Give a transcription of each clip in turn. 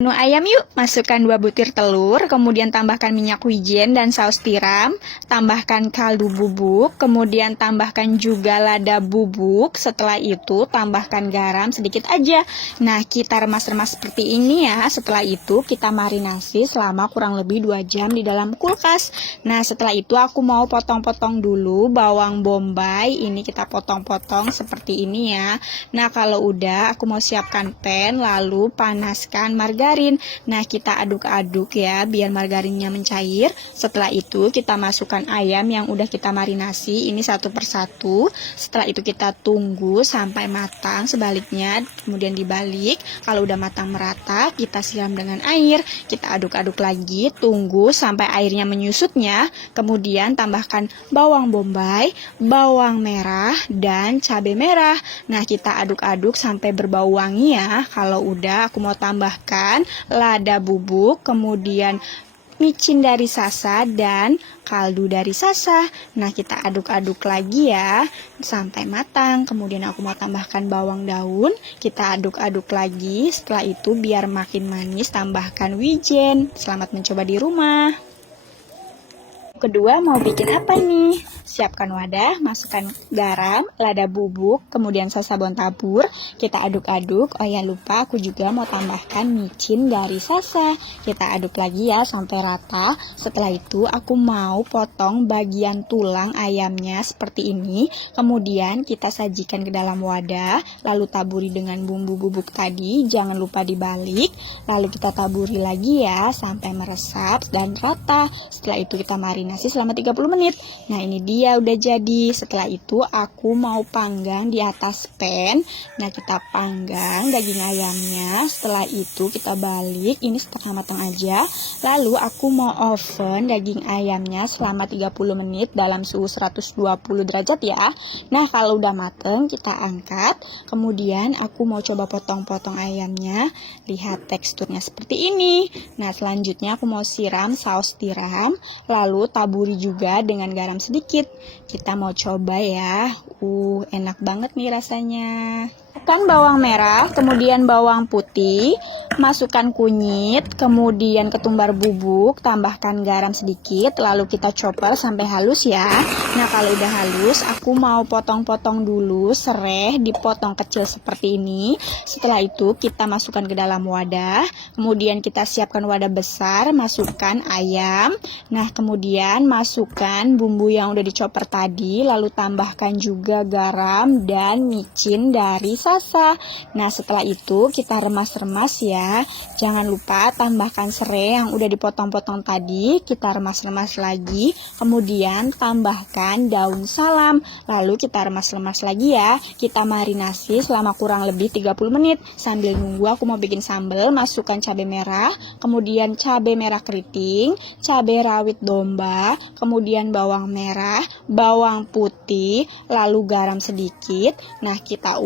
Menu ayam yuk, masukkan 2 butir telur, kemudian tambahkan minyak wijen dan saus tiram, tambahkan kaldu bubuk, kemudian tambahkan juga lada bubuk, setelah itu tambahkan garam sedikit aja. Nah, kita remas-remas seperti ini ya, setelah itu kita marinasi selama kurang lebih 2 jam di dalam kulkas. Nah, setelah itu aku mau potong-potong dulu bawang bombay, ini kita potong-potong seperti ini ya. Nah, kalau udah aku mau siapkan pan, lalu panaskan margarin. Nah, kita aduk-aduk ya biar margarinnya mencair. Setelah itu kita masukkan ayam yang udah kita marinasi, ini satu persatu. Setelah itu kita tunggu sampai matang, sebaliknya kemudian dibalik. Kalau udah matang merata, kita siram dengan air. Kita aduk-aduk lagi, tunggu sampai airnya menyusutnya. Kemudian tambahkan bawang bombay, bawang merah, dan cabai merah. Nah, kita aduk-aduk sampai berbau wangi ya. Kalau udah, aku mau tambahkan lada bubuk, kemudian micin dari sasa dan kaldu dari sasa. Nah, kita aduk-aduk lagi ya sampai matang. Kemudian aku mau tambahkan bawang daun, kita aduk-aduk lagi. Setelah itu biar makin manis, tambahkan wijen. Selamat mencoba di rumah. Kedua, mau bikin apa nih? Siapkan wadah, masukkan garam, lada bubuk, kemudian saus sabun tabur. Kita aduk-aduk. Oh ya, lupa aku juga mau tambahkan micin dari sasa. Kita aduk lagi ya sampai rata. Setelah itu aku mau potong bagian tulang ayamnya seperti ini. Kemudian kita sajikan ke dalam wadah, lalu taburi dengan bumbu bubuk tadi. Jangan lupa dibalik. Lalu kita taburi lagi ya sampai meresap dan rata. Setelah itu kita marinasi selama 30 menit. Nah, ini dia udah jadi. Setelah itu aku mau panggang di atas pan. Nah, kita panggang daging ayamnya. Setelah itu kita balik, ini setengah matang aja. Lalu aku mau oven daging ayamnya selama 30 menit dalam suhu 120 derajat ya. Nah, kalau udah mateng kita angkat. Kemudian aku mau coba potong-potong ayamnya. Lihat teksturnya seperti ini. Nah, selanjutnya aku mau siram saus tiram, lalu taburi juga dengan garam sedikit. Kita mau coba ya. Enak banget nih rasanya. Masukkan bawang merah, kemudian bawang putih, masukkan kunyit, kemudian ketumbar bubuk, tambahkan garam sedikit, lalu kita chopper sampai halus ya. Nah, kalau udah halus, aku mau potong-potong dulu serai, dipotong kecil seperti ini. Setelah itu kita masukkan ke dalam wadah, kemudian kita siapkan wadah besar, masukkan ayam. Nah, kemudian masukkan bumbu yang udah dichopper tadi, lalu tambahkan juga garam dan micin dari sasa. Nah, setelah itu kita remas-remas ya. Jangan lupa tambahkan serai yang udah dipotong-potong tadi. Kita remas-remas lagi. Kemudian tambahkan daun salam. Lalu kita remas-remas lagi ya. Kita marinasi selama kurang lebih 30 menit. Sambil nunggu aku mau bikin sambal, masukkan cabai merah, kemudian cabai merah keriting, cabai rawit domba, kemudian bawang merah, bawang putih, lalu garam sedikit. Nah, kita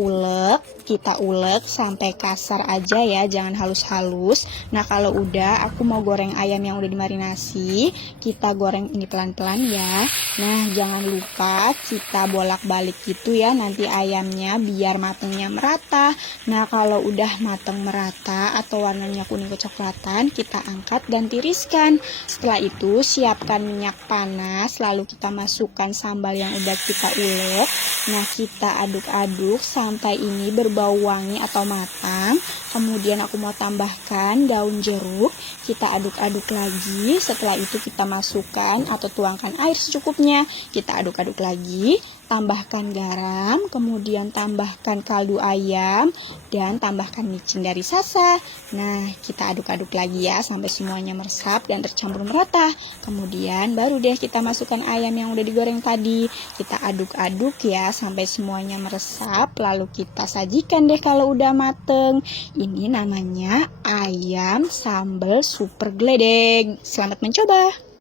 ulek sampai kasar aja ya, jangan halus-halus. Nah, kalau udah aku mau goreng ayam yang udah dimarinasi. Kita goreng ini pelan-pelan ya. Nah, jangan lupa kita bolak-balik gitu ya nanti ayamnya biar matangnya merata. Nah, kalau udah matang merata atau warnanya kuning kecoklatan, kita angkat dan tiriskan. Setelah itu siapkan minyak panas, lalu kita masukkan sambal yang udah kita ulek. Nah, kita aduk-aduk sampai ini berbau wangi atau matang. Kemudian aku mau tambahkan daun jeruk. Kita aduk-aduk lagi. Setelah itu kita masukkan atau tuangkan air secukupnya. Kita aduk-aduk lagi. Tambahkan garam, kemudian tambahkan kaldu ayam, dan tambahkan micin dari sasa. Nah, kita aduk-aduk lagi ya sampai semuanya meresap dan tercampur merata. Kemudian baru deh kita masukkan ayam yang udah digoreng tadi. Kita aduk-aduk ya sampai semuanya meresap. Lalu kita sajikan deh kalau udah mateng. Ini namanya ayam sambal super gledek. Selamat mencoba.